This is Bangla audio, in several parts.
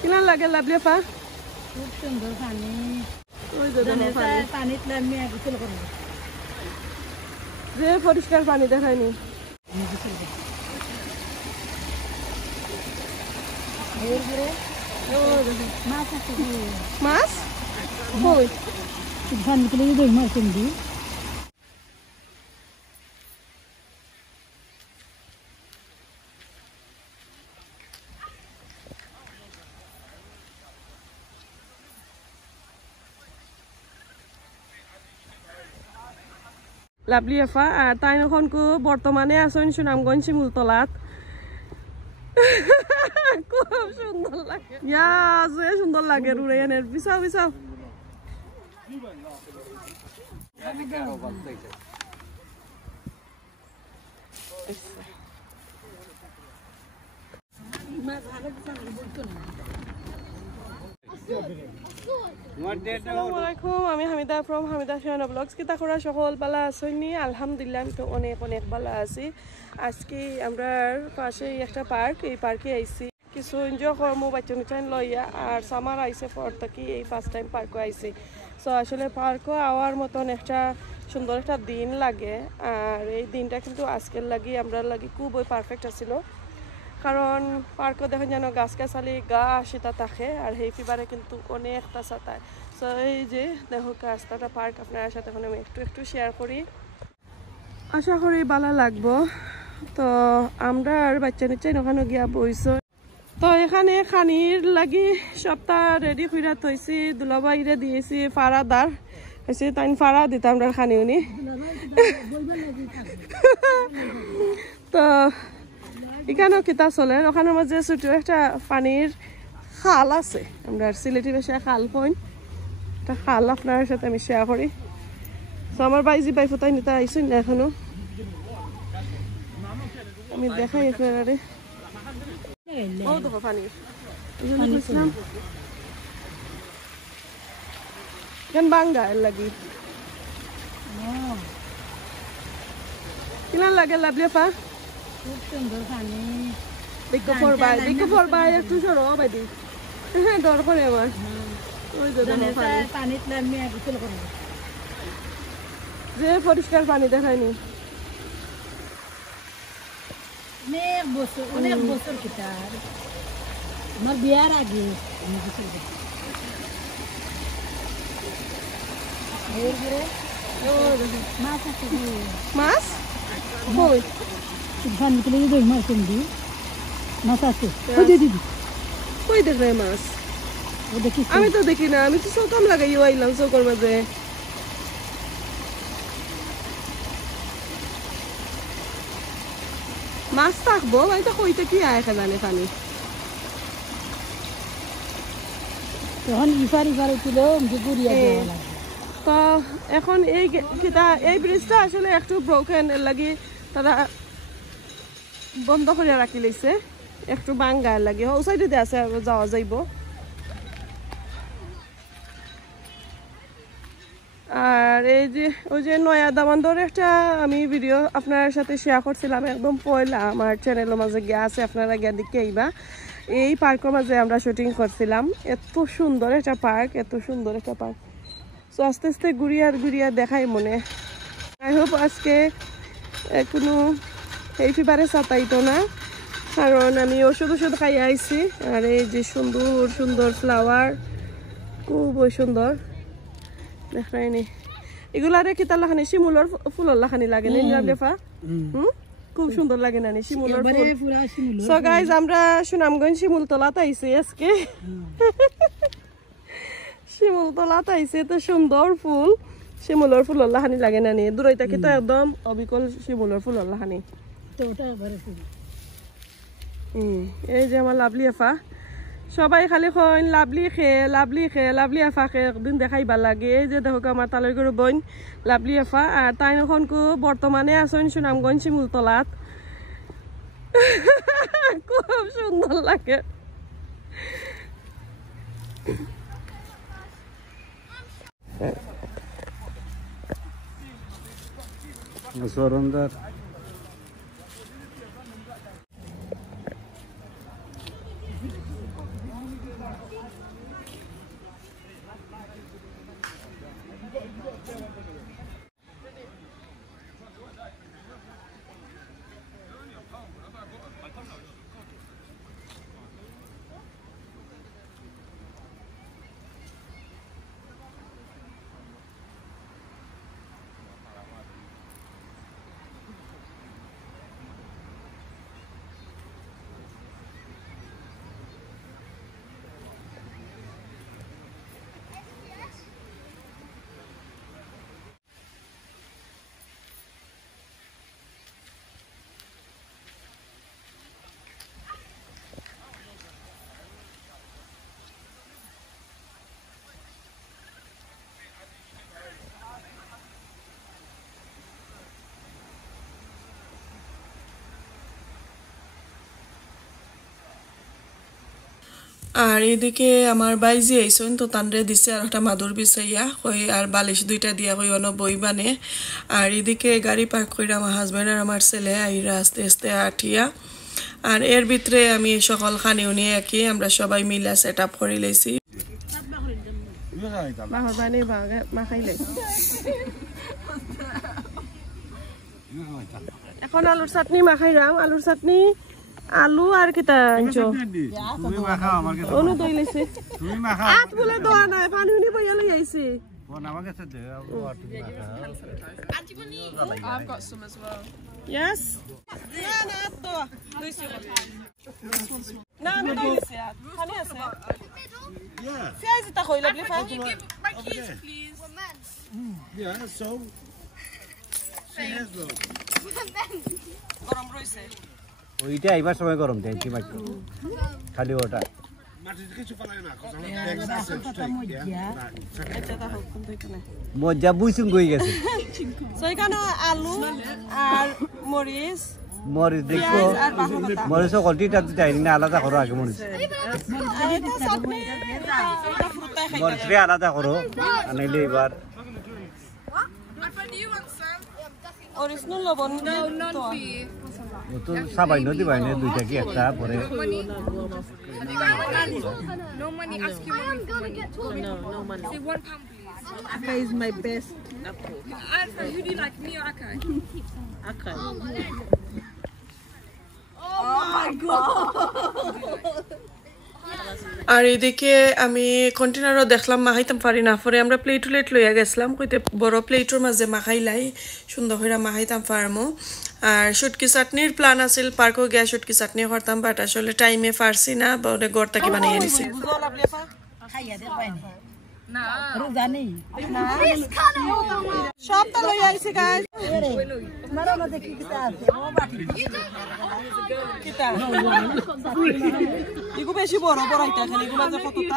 কিনা লাগে লাভলি আপা? খুব সুন্দর পানি। পানিত নামি গোসল করব। যে পরিষ্কার পানি দেখায়নি। মাছ কই? পানি তুলে দই মাছ কিনবি। লাভলি আপা আর তাই এখন বর্তমানে আছেন সুনামগঞ্জ শিমুলতলাত। খুব সুন্দর লাগে, যে সুন্দর লাগে রুড়াইয়ানের। বিছাও বিছাও। আমি হামিদা ফ্রম হামিদা শাহানা ব্লগস। কিতা করা সকল বালা আসনি? আলহামদুলিল্লাহ আমি তো অনেক অনেক বালা আছি। আজকে আমরা পাশে একটা পার্ক, এই পার্কে আইছি কিছু এনজয় করবো বাচ্চা নিচান লইয়া। আর সামার আইসে পর থেকে এই ফার্স্ট টাইম পার্কও আইছি। সো আসলে পার্কও আওয়ার মতন একটা সুন্দর একটা দিন লাগে। আর এই দিনটা কিন্তু আজকের লাগি আমরা লাগি খুবই পারফেক্ট আছিল। কারণ পার্কও দেখেন যেন গাছ গাছালি গা সেটা থাকে আর সেই ফিবারে কিন্তু অনেকটা সাঁতায়। সো এই যে দেখো রাস্তাটা পার্ক আপনার সাথে এখন আমি একটু একটু শেয়ার করি, আশা করি ভালো লাগবো। তো আমরা আর বাচ্চা নিচ্ছাই ওখানে গিয়া বইস। তো এখানে খানির লাগি সবটা রেডি করে থইছি, দুলাবাইরে দিয়েছি ফাড়াদার হয়েছে, তাই ফাড়া দিতাম আমরা খানি উনি। তো এখানেও কিতা চলে, ওখানের মাঝে ছোট একটা পানির খাল আছে, আমরা সিলেটি বেশি খাল কইন, একটা খাল আপনার সাথে আমি শেয়ার করি। তো আমার বাইজি বাই ফোটাই নিতে আইসুন না এখনো, আমি দেখাই একেবারে। ও দেখো পানির কেন বাঙ্গা এর লাগি কিনা লাগে লাভলি আপা? খুব সুন্দর পানি। দেখো পড়বাই একটু সরো বাইদি, হ্যাঁ ডর করে আমার। ওই যে পানিত নামি গোসল করব। যে পরিষ্কার পানি দেখায়নি। অনেক বছর কিতার আমার বিয়ার আগে আমি গোসল করব। মাছ আছে, মাছ কই? পানি তুলে দই মাছ কিনবি। মাছ আছে দিদি, কই দেখবে মাছ? আমি তো দেখি না, আমি তো চৌকাম লাগাই আইলাম চৌকার মাঝে। মাছ থাকবো ভাই, তো কইতে কি আয় জানে পানি। তখন ইফার উঠল গুড়িয়া দেওয়া লাগে। তো এখন এই ব্রিজটা আসলে একটু ব্রোকেন, এর লাগি তারা বন্ধ করে রাখি লাইছে, একটু বাঙ্গা লাগে। ও সাইডে আছে যাওয়া যাইব। আর এই যে ওই যে নয়া দামান্দর একটা আমি ভিডিও আপনার সাথে শেয়ার করছিলাম, একদম পয়লা আমার চ্যানেলের মাঝে গিয়ে আছে, আপনারা গিয়ে দেখে আইবা। এই পার্কের মাঝে আমরা শুটিং করছিলাম। এত সুন্দর একটা পার্ক, এত সুন্দর একটা পার্ক। সো আস্তে আস্তে ঘুরিয়া দেখাই মনে। আই হোপ আজকে কোনো এই ফিবারে সাতাইতো না, কারণ আমি ওষুধ খাই আইছি। আর এই যে সুন্দর সুন্দর ফ্লাওয়ার, খুবই সুন্দর দেখায়নি। এগুলারে কি তার লাখানি শিমুলর ফুলর লাখানি লাগে না দেফা? খুব সুন্দর লাগে না শিমুলর ফুল। সো গাইজ আমরা সুনামগঞ্জ শিমুলতলাত আইছি আজকে। শিমুলতলাত আইছে, তো সুন্দর ফুল, শিমুলর ফুলর লাখানি লাগে না নি? দূরই থাকি তো একদম অবিকল শিমুলর ফুলর লাখানি। এই যে আমার লাভলি আফা, সবাই খালি কইন লাভলি লাভলি আফা খে, একদিন দেখাইবা লাগে। এই যে দেখো আমার তালৈ করে বোন লাভলি আফা, আর তাই এখন বর্তমানে আছেন সুনামগঞ্জ শিমুলতলাত। খুব সুন্দর লাগে। মুসরন্দার আর এদিকে আমার বাইজি আইসন তো তানরে দিছে আর একটা মাদুর বিছাইয়া কই আর বালিশ দুইটা দিয়া কই অন বই বানে আর এদিকে গাড়ি পার্ক কইরা আমার হাজবেন্ড আর আমার ছেলে আইরা আস্তে আস্তে আঠিয়া আর এর ভিতরে আমি সকল খানিও নিয়ে একই আমরা সবাই মিলা সেট আপ করে লইছি বাহবানি মাখাইলে এখন আলুর চাটনি মাখাইরাম আলুর চাটনি আলু আর কিতা আনছো তুমি মাখাও আমার কাছে অনু দই লইছে তুমি মাখাও আত বলে দোয়া নাই পানি নি বইয়া লই আইছি কোন আমার কাছে দে আর তুমি মাখাও I've got some as well. Yes? না না তো লইছি না আমি দই লইছি আত খানি আছে Yeah. ফেজ তা কইলা বলি phase My keys, please. Yeah, so গরম রইছে ওইটা আইবার সময় গরম দেয় কি মাইক খালি ওটা এটা তা হোক কোন থেকে না মজা বুইছুন কই গেছে সো এখানে আলু আর মরিচ মরিচ দেখো পেঁয়াজ আর বাহাপাতা মরিচ কলটিটা দিই না আলাদা করো আগে মরিচ আর এটা চাটনি এটা ফ্রুটা খাইতে মরিচ রে আলাদা করো আনাইলে এবার অরিজিনাল লবণ তো ও তো সবাই নদী বাইনে দুইটা কি একটা পরে No money. Ask you money for money. No money. Say £1, please. Akka is my best. Alfred, who do you like, me or Akai? Akka. আর এদিকে আমি কন্টেনারও দেখলাম মাখাইতাম পারি না পরে আমরা প্লেট লইয়া গেছিলাম কইতে বড় প্লেটের মাঝে মাখাইলাই সুন্দর করে মাখাইতাম পারমো আর শুটকি চাটনির প্ল্যান আছিল পার্কও গিয়া শুটকি চাটনি করতাম বাট আসলে টাইমে পারছি না বড় গড় থেকে বানিয়ে নিছি জানি সবটা লই আইছি গাইস মারা মধ্যে কি কিতা আছে ও বাটি কিতা ইগু বেশি বড় বড় আইতা খালি ইগু মাঝে কতটা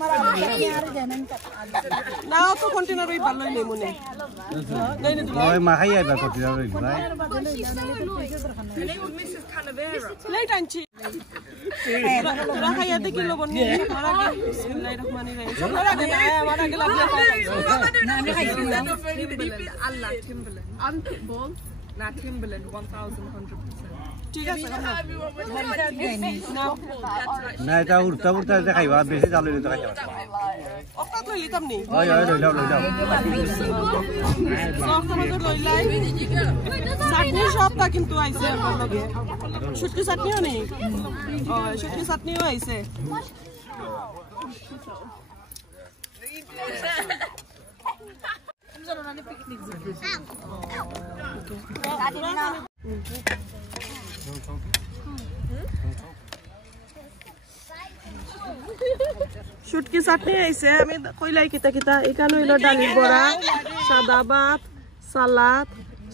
মারা মধ্যে কি আর জানেন না তো কন্টেনার ওই ভালোই নেই মনে নাই না ওই মাখাই আইবা কতটা রই ভাই Her name was Mrs. Canavera. Plate আনছি রাখাইয়া দেখি লবণ নিয়ে মারা বিসমিল্লাহির রহমানির রহিম সবার আগে না মারা গেল Allah, Timberland. I'm Pitbull. Nah, Timberland, 1,100%. ঠিক আছে না এটা উড়তা উড়তা দেখাইবা বেশি চালু নিতে খাইবা অক্টা তো লিতাম নি ওই ওই লইলাও অক্টা মতো লইলাই চাটনি সবটা কিন্তু আইছে আমার লগে শুটকি চাটনিও নেই ও শুটকি চাটনিও আইছে শুটকি চাটনি আইছে আমি কইলাই কিতা কিতা এখানে হইলো ডালির বড়া সাদা ভাত সালাদ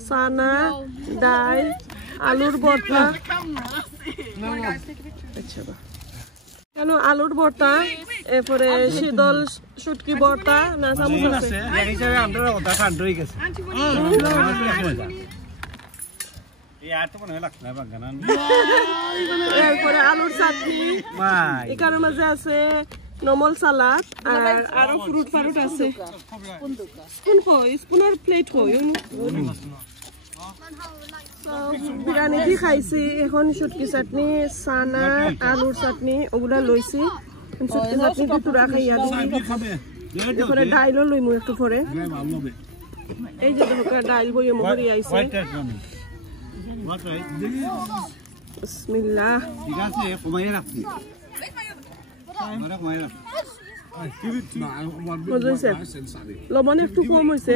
সানা ডাল আলুর ভর্তা কেন আলুর ভর্তা এরপরে শীতল শুটকি ভর্তা না চামচ আছে এই হিসাবে আমরা কথা শান্ত হয়ে গেছে এই আর তো মনে হয় লাগছে না বাগান এরপরে আলুর চাটনি মাই এখানের মাঝে আছে নর্মাল সালাদ আর আরো ফ্রুট ফারুট আছে স্পুন কই স্পুনের প্লেট কই বিরিয়ানি দি খাইছি এখন শুটকি চাটনি চানা আলুর চাটনি ওগুলা লইছি শুটকি চাটনি দি তুরা খাইয়া এরপরে ডাইলও লইমু একটু পরে এই যে দেখো ডাইল বইয়ে মহরি আইছে বিসমিল্লাহ ঠিক আছে কমাইয়া রাখছি আমরা কমাইয়া রাখছি লবণ একটু কম হয়েছে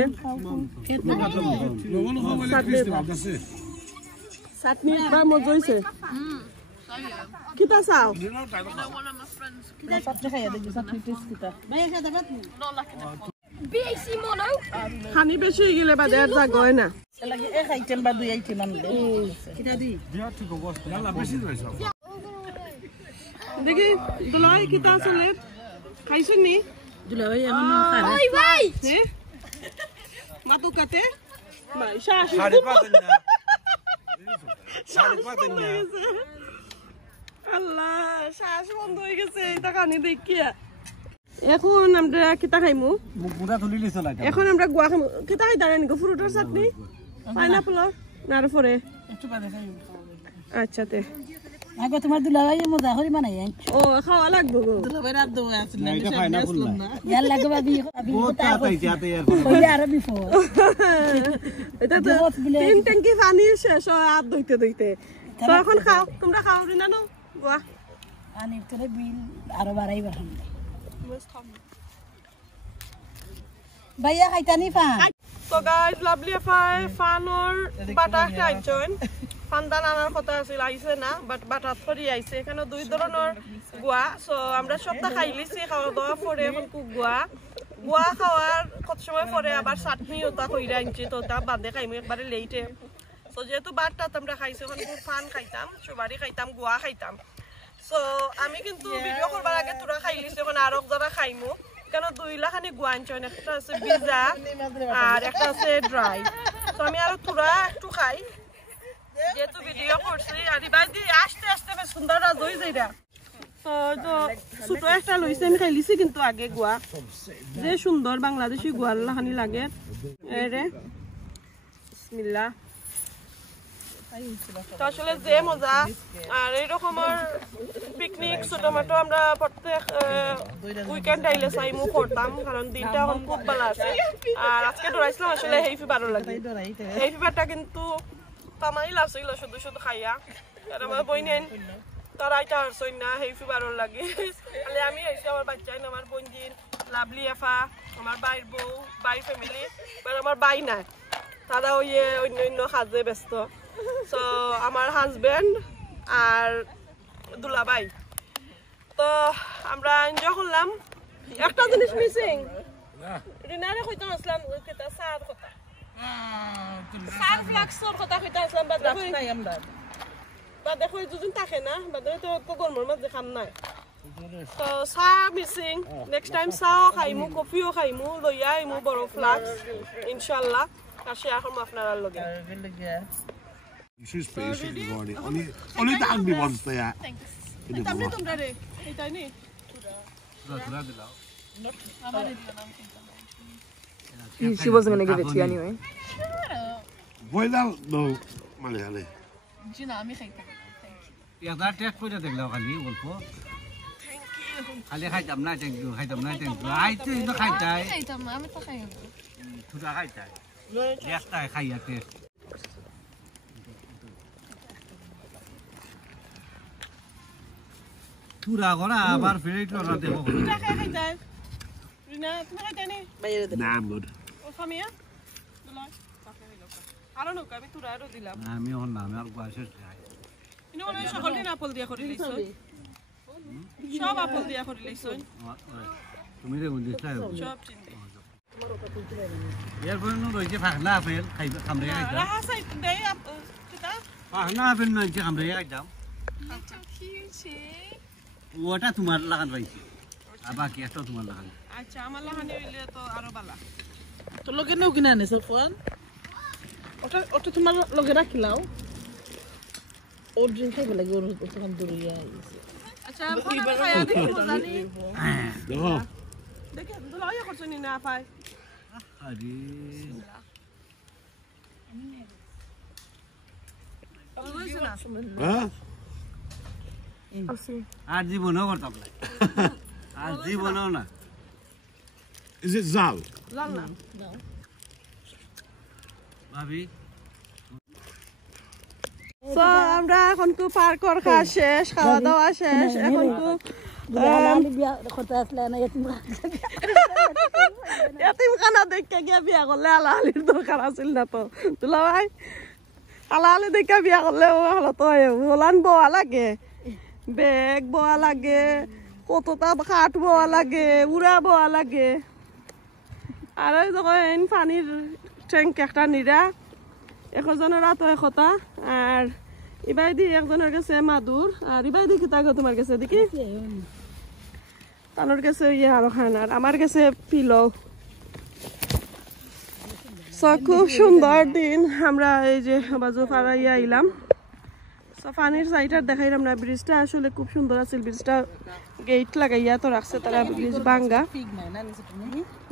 চাটনি বা মজা হয়েছে কিতা চাও খানি বেশি হয়ে গেলে বাদে আর যা গয় না দেখি দুলাই কিতা চলে খাইছো নি মাতো কাতে আল্লাহ শ্বাস বন্ধ হয়ে গেছে এটা কানি দেখিয়া এখন আমরা কিতা খাইমু এখন আমরা গুয়া খাইমু কিতা খাই দাঁড়ানি গো ফ্রুটের চাটনি পাইনাপেলর নার পরে আচ্ছা তে আগে তোমার দুলাভাই মজা করে বানাই ও খাওয়া লাগবো গো দুলাভাই রাত দেওয়া আছে না এটা পাইনাপেল না ইয়ার লাগে ভাবি ওই আর বিফো এটা তো তিন ট্যাঙ্কি পানি শেষ হয় আর দইতে দইতে তো এখন খাও তোমরা খাও রিনা নো গুয়া আনি তোরে বিল আরো বাড়াই বাড়াই ভাইয়া খাইতানি ফান তো গাইস লাভলি ফানর বাটা খাইছন ফান্দান আনার কথা আছিল আইছে না বাট বাটাত পরি আইছে এখানে দুই ধরনের গুয়া সো আমরা সপ্তাহ খাইলিছি খাওয়া দাওয়া পরে এখন গুয়া খাওয়ার কত সময় পরে আবার চাটনি ওটা কইরা আনছি তো তা বাদে খাইমু একবারে লেটে সো যেহেতু বাটাত আমরা খাইছি এখন ফান খাইতাম সুবারি খাইতাম গুয়া খাইতাম সো আমি কিন্তু ভিডিও করবার আগে তোরা খাইলিছি এখন আরো যারা খাইমু কেন দুইলা খানি গুয়া আনছন একটা আছে ভিজা আর একটা আছে ড্রাই তো আমি আরো তোরা একটু খাই যেহেতু ভিডিও করছি আর এবার দিয়ে আস্তে আস্তে বেশ সুন্দর রাজ হয়ে যাইরা তো ছোট একটা লইছে আমি খাইলিছি কিন্তু আগে গুয়া যে সুন্দর বাংলাদেশি গুয়ার লাহানি লাগে এরে বিসমিল্লাহ তো আসলে যে মজা আর এইরকমের পিকনিক ছোটমাটো আমরা প্রত্যেক উইকেন্ড আইলে চাইমু করতাম কারণ দিনটা এখন খুব ভালো আছে আর আজকে ডরাইছিলাম আসলে হেই ফিভারও লাগে হেই ফিভারটা কিন্তু তামাই লাগছিল শুধু শুধু খাইয়া আর আমার বই নেন তার আইটা হারছই না হেই ফিভারও লাগে তাহলে আমি আইছি আমার বাচ্চাই না আমার বোনজির লাভলি এফা আমার বাইর বউ বাই ফ্যামিলি বাট আমার বাই নাই তারা ওই অন্য অন্য কাজে ব্যস্ত সো আমার হাজবেন্ড আর দুলাভাই তো আমরা এনজয় করলাম একটা জিনিস মিসিং রিনারে কইতাম আসলাম কেতা সার কথা সার ফ্লাক্সর কথা কইতা আসলাম বাদে কই দুজন থাকে না বাদে তো গরমের মধ্যে খাম নাই তো চাহ মিসিং নেক্সট টাইম চাও খাইমু কফিও খাইমু লইয়া আইমু বড় ফ্লাক্স ইনশাল্লাহ আর শেয়ার করবো আপনার লগে She's patient about it. Only the ugly ones they are. In the She wasn't going to give it to you anyway. Why that? No, Malayali. Gina, আমি খাইতাম। এটা টেস্ট করে দেখলাম খালি অল্প খালি খাইতাম না খাইতাম না আইতে তো খাইতাই খাইতাম না আমি তো খাইতাম তুই খাইতাই একটা খাইয়া টেস্ট তুরা গরা আবার ফেরে তো না দেব এটা খাইতাই রিনা তুমি খাইতাই নি বাইরে দে Nah, I'm good. ও ফামিয়া দুলা তাকে হইলো আরো নক আমি তুরা আরো দিলাম আমি ওর নামে আর বয়সে খাই ইনো মানে সকল দিন আপল দিয়া করি লইছো সব আপল দিয়া করি লইছো তুমি রে বুঝিস না সব চিন্তা এর পরে নো রইছে ফাখনা আপেল খাইবে খামরে খাইতাম রাহা সাইড দেই কিতা ফাখনা আপেল না যে খামরে খাইতাম ওটা তোমার লাগান পাইছি আর বাকি একটা তোমার লাগান আচ্ছা আমার লাহানি হইলে তো আরো বালা তো লগে নেও কিনা আনিস ফোন ওটা তোমার লগে রাখিলাও ও ড্রিঙ্ক খাইবে লাগে ওর তখন দূরে আইছে আচ্ছা খানা খাইয়া দেখি মজা নি দেখো দেখে দুলাই করছ নি না পাই আরে হ্যাঁ আর জীবনও করতাম না আর জীবনও না is it zal লাল না ভাবি সো আমরা এখন তো পার্কর খাওয়া শেষ খাওয়া দাওয়া শেষ এখন তো এতিমখানা দেখে গিয়ে বিয়া করলে আলাহালির দরকার আছিল না তো তুলা ভাই আলাহালি দেখে বিয়া করলে হলো তো ওলান বোয়া লাগে বেগ বোয়া লাগে কতটা কাঠ বোয়া লাগে উড়া বোয়া লাগে আর ওই যখন পানির ট্যাঙ্ক একটা নিরা একজনের তো একতা আর ইবাই দি একজনের কাছে মাদুর আর ইবাই দি কিতা তোমার কাছে দেখি তানোর কাছে ইয়ে আরো খান আর আমার কাছে পিলো খুব সুন্দর দিন আমরা এই যে বাজু পাড়াইয়া আইলাম পানির সাইডার দেখাইলাম না ব্রিজটা আসলে খুব সুন্দর আছে ব্রিজটা গেট লাগাইয়া তো রাখছে তারা ব্রিজ ভাঙ্গা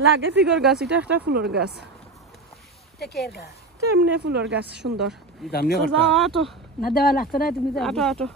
লাগে ফিগর গাছ এটা একটা ফুলের গাছ এমনি ফুলের গাছ সুন্দর দাম নিয়ে আটো না দেওয়া লাগতো না তুমি আটো আটো